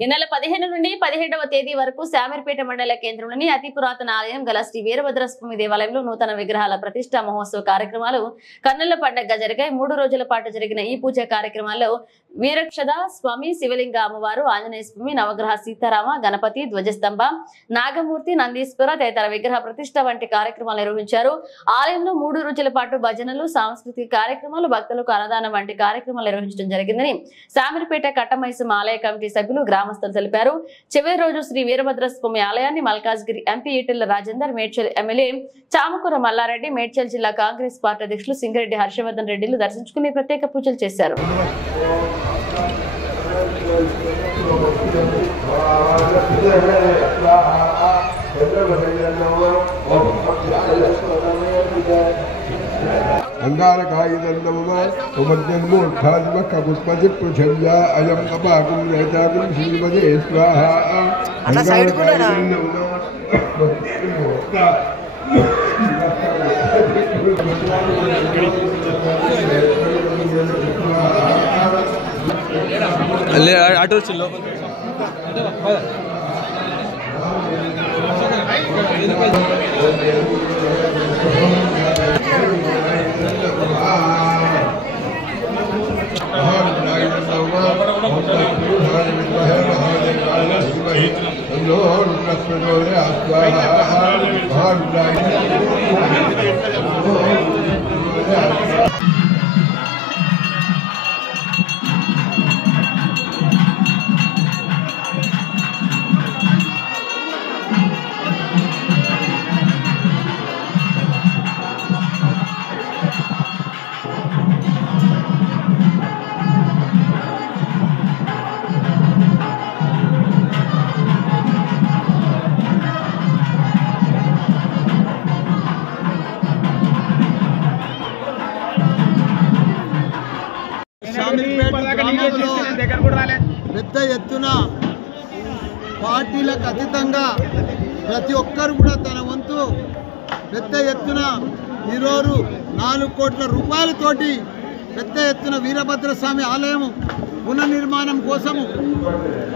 ఈ నెల 15 నుండి 17వ తేదీ వరకు శామీర్పేట మండల కేంద్రంలోని అతి పురాతన ఆలయం గల శ్రీ వీరభద్రస్వామి దేవాలయంలో నూతన విగ్రహాల ప్రతిష్ఠ మహోత్సవ కార్యక్రమాలు కన్నుల పండుగగా జరిగాయి. 3 రోజుల పాటు జరిగిన ఈ పూజా కార్యక్రమాల్లో వీరక్షద స్వామి, శివలింగ అమ్మవారు, ఆంజనేయ స్వామి, నవగ్రహ సీతారామ, గణపతి, ధ్వజస్తంభ, నాగమూర్తి, నందీశ్వర తదితర విగ్రహ ప్రతిష్ఠ వంటి కార్యక్రమాలు నిర్వహించారు. ఆలయంలో 3 రోజుల పాటు భజనలు, సాంస్కృతిక కార్యక్రమాలు, భక్తులకు అన్నదానం వంటి కార్యక్రమాలు నిర్వహించడం జరిగిందని శామీర్పేట కట్టమైసమ్మ ఆలయ కమిటీ సభ్యులు గ్రామస్తులు తెలిపారు. చివరి రోజు శ్రీ వీరభద్రస్వామి ఆలయాన్ని మల్కాజ్గిరి ఎంపీ ఈటెల రాజేందర్, మేడ్చల్ ఎమ్మెల్యే చామకూర మల్లారెడ్డి, మేడ్చల్ జిల్లా కాంగ్రెస్ పార్టీ అధ్యక్షులు సింగిరెడ్డి హర్షవర్ధన్ రెడ్డిలు దర్శించుకుని ప్రత్యేక పూజలు చేశారు. ఆటో పెద్ద ఎత్తున పార్టీలకు అతీతంగా ప్రతి ఒక్కరు కూడా తన వంతు పెద్ద ఎత్తున ఈరోజు 4 కోట్ల రూపాయలతోటి పెద్ద ఎత్తున వీరభద్రస్వామి ఆలయం పునర్నిర్మాణం కోసము,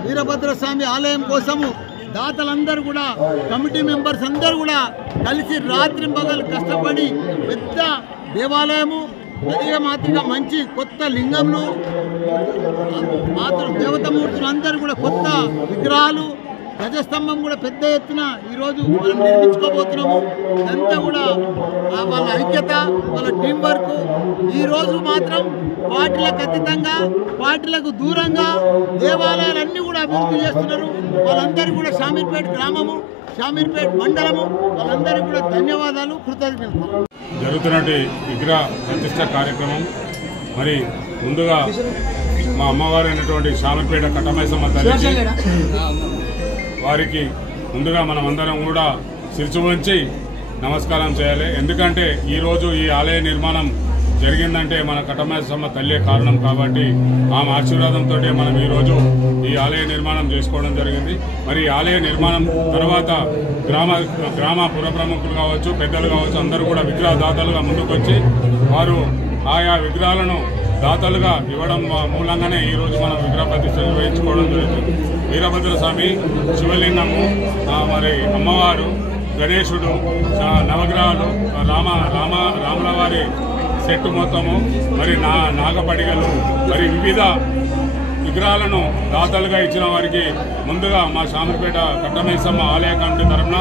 వీరభద్రస్వామి ఆలయం కోసము దాతలందరూ కూడా, కమిటీ మెంబర్స్ అందరూ కూడా కలిసి రాత్రింబగలు కష్టపడి పెద్ద దేవాలయము, అదే మాత్రంగా మంచి కొత్త లింగంలు, మాత్రం దేవతామూర్తులు అందరూ కూడా కొత్త విగ్రహాలు, ధ్వజస్తంభం కూడా పెద్ద ఎత్తున ఈరోజు మనం నిర్మించుకోబోతున్నాము. ఇదంతా కూడా వాళ్ళ ఐక్యత, వాళ్ళ టీం వర్క్. ఈరోజు మాత్రం పార్టీలకు అతీతంగా, పార్టీలకు దూరంగా దేవాలయాలన్నీ కూడా అభివృద్ధి చేస్తున్నారు. వాళ్ళందరూ కూడా శామీర్పేట గ్రామము, శామీర్పేట మండలము, వాళ్ళందరికీ కూడా ధన్యవాదాలు, కృతజ్ఞతలు. జరుగుతున్నటువంటి విగ్రహ ప్రతిష్ట కార్యక్రమం మరి ముందుగా మా అమ్మవారు అయినటువంటి శామీర్పేట కట్టమైసమ్మ తల్లికి వారికి ముందుగా మనం అందరం కూడా శిరసు వంచి నమస్కారం చేయాలి. ఎందుకంటే ఈరోజు ఈ ఆలయ నిర్మాణం జరిగిందంటే మన కట్టమైసమ్మ తల్లే కారణం కాబట్టి ఆమె ఆశీర్వాదంతో మనం ఈరోజు ఈ ఆలయ నిర్మాణం చేసుకోవడం జరిగింది. మరి ఈ ఆలయ నిర్మాణం తర్వాత గ్రామ పుర ప్రముఖులు కావచ్చు, పెద్దలు కావచ్చు, అందరూ కూడా విగ్రహ దాతలుగా ముందుకొచ్చి వారు ఆయా విగ్రహాలను దాతలుగా ఇవ్వడం మూలంగానే ఈరోజు మనం విగ్రహ ప్రతిష్ఠ నిర్వహించుకోవడం జరుగుతుంది. వీరభద్రస్వామి, శివలింగము, మరి అమ్మవారు, గణేశుడు, నవగ్రహాలు, రాముల వారి సెట్టు మొత్తము, మరి నాగపడిగలు, మరి వివిధ విగ్రహాలను దాతలుగా ఇచ్చిన వారికి ముందుగా మా శామీర్పేట కట్టమైసమ్మ ఆలయ కమిటీ తరఫున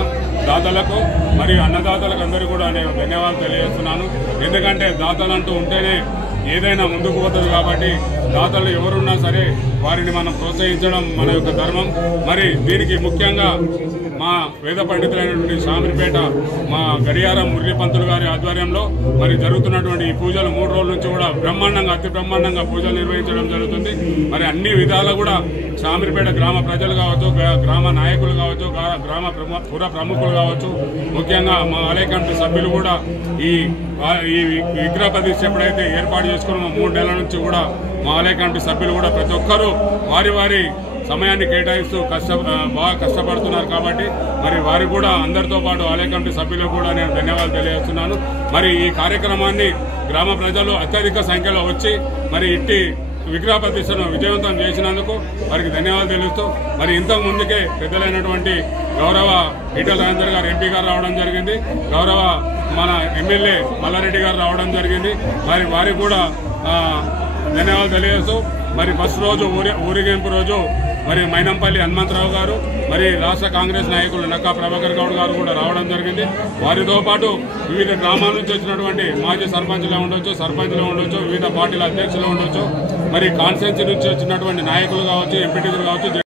దాతలకు మరియు అన్నదాతలకు అందరూ కూడా నేను ధన్యవాదాలు తెలియజేస్తున్నాను. ఎందుకంటే దాతలంటూ ఉంటేనే ఏదైనా ముందుకు పోతుంది కాబట్టి దాతలు ఎవరున్నా సరే వారిని మనం ప్రోత్సహించడం మన యొక్క ధర్మం. మరి దీనికి ముఖ్యంగా మా వేద పండితులైనటువంటి శామీర్పేట మా గడియారం మురళీ పంతులు గారి ఆధ్వర్యంలో మరి జరుగుతున్నటువంటి ఈ పూజలు 3 రోజుల నుంచి కూడా అతి బ్రహ్మాండంగా పూజలు నిర్వహించడం జరుగుతుంది. మరి అన్ని విధాలా కూడా శామీర్పేట గ్రామ ప్రజలు కావచ్చు, గ్రామ నాయకులు కావచ్చు, గ్రామ పుర ప్రముఖులు కావచ్చు, ముఖ్యంగా మా ఆలయ కమిటీ సభ్యులు కూడా ఈ విగ్రహ ప్రతిష్ఠ ఎప్పుడైతే ఏర్పాటు చేసుకున్నామో 3 నెలల నుంచి కూడా మా ఆలయ కమిటీ సభ్యులు కూడా ప్రతి ఒక్కరూ వారి సమయాన్ని కేటాయిస్తూ బాగా కష్టపడుతున్నారు కాబట్టి మరి వారికి కూడా అందరితో పాటు ఆలయ కమిటీ సభ్యులకు కూడా నేను ధన్యవాదాలు తెలియజేస్తున్నాను. మరి ఈ కార్యక్రమాన్ని గ్రామ ప్రజలు అత్యధిక సంఖ్యలో వచ్చి మరి ఇట్టి విగ్రహ ప్రతిష్టను విజయవంతం చేసినందుకు వారికి ధన్యవాదాలు తెలుస్తూ మరి ఇంతకు ముందుకే పెద్దలైనటువంటి గౌరవ ఈటెల రాజేందర్ గారు ఎంపీ గారు రావడం జరిగింది, గౌరవ మన ఎమ్మెల్యే మల్లారెడ్డి గారు రావడం జరిగింది. మరి వారికి కూడా ధన్యవాదాలు తెలియజేస్తూ మరి ఫస్ట్ రోజు ఊరేగింపు రోజు మరి మైనంపల్లి హనుమంతరావు గారు మరి రాష్ట్ర కాంగ్రెస్ నాయకులు నక్కా ప్రభాకర్ గౌడ్ గారు కూడా రావడం జరిగింది. వారితో పాటు వివిధ గ్రామాల నుంచి వచ్చినటువంటి మాజీ సర్పంచ్లు ఉండొచ్చు, వివిధ పార్టీల అధ్యక్షులు ఉండొచ్చు, మరి కాన్స్టిట్యూన్సీ నుంచి వచ్చినటువంటి నాయకులు కావచ్చు, ఎంపీటీలు కావచ్చు.